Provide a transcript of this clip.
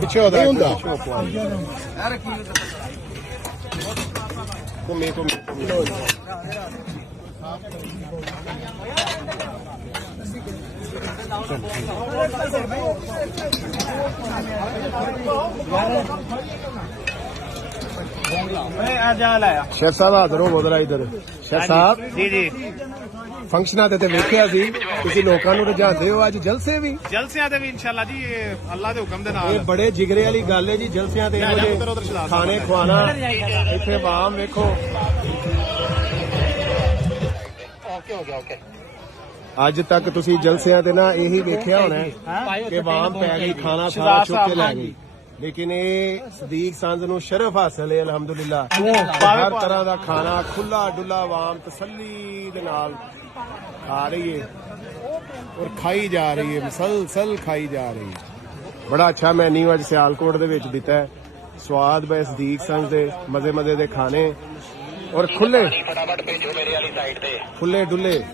ਪਿੱਛੇ ਉਹਦਾ ਹੁੰਦਾ ਘੁੰਮੀ शेफ साहब हाथ रहो बोतल इधर शेफ साहब जी जी फंक्शनां ते वेखिया सी तुसीं लोकां नूं रझांदे हो अज जलसे भी ਜਲਸਿਆਂ ਦੇ ਵੀ ਇਨਸ਼ਾਅੱਲਾ ਜੀ ਇਹ ਅੱਲਾ ਦੇ ਹੁਕਮ ਦੇ ਨਾਲ ਇਹ ਬੜੇ ਜਿਗਰੇ ਵਾਲੀ ਗੱਲ ਹੈ ਜੀ ਜਲਸਿਆਂ ਤੇ ਇਹੋ ਜਿਹੇ ਖਾਣੇ ਖਵਾਣਾ ਇੱਥੇ ਆਵਾਮ ਵੇਖੋ ਅੱਜ ਤੱਕ ਤੁਸੀਂ ਜਲਸਿਆਂ ਤੇ ਨਾ ਇਹੀ ਵੇਖਿਆ ਹੋਣਾ ਕਿ ਆਵਾਮ ਪੈ ਗਈ ਖਾਣਾ ਸਾਰਾ ਚੁੱਕ ਕੇ ਲੈ ਗਈ ਲੇਕਿਨ ਇਹ ਸਦੀਕ ਸੰਦ ਨੂੰ ਸ਼ਰਫ ਹਾਸਲ ਹੈ ਅਲਹਮਦੁਲਿਲਾ ਹਰ ਤਰ੍ਹਾਂ ਦਾ ਖਾਣਾ ਖੁੱਲਾ ਡੁੱਲਾ ਆਵਾਮ ਤਸੱਲੀ ਦੇ ਨਾਲ ਖਾ ਰਹੀ ਹੈ ਔਰ ਖਾਈ ਜਾ ਰਹੀ ਹੈ ਮੁਸਲਸਲ ਖਾਈ ਜਾ ਰਹੀ ਹੈ ਬੜਾ ਅੱਛਾ ਮੈਨੂ ਅੱਜ ਸਿਆਲਕੋਟ ਦੇ ਵਿੱਚ ਦਿੱਤਾ ਹੈ ਸਵਾਦ ਬਈ ਸਦੀਕ ਸੰਦ ਦੇ ਮਜ਼ੇ ਦੇ ਖਾਣੇ ਔਰ ਖੁੱਲੇ ਡੁੱਲੇ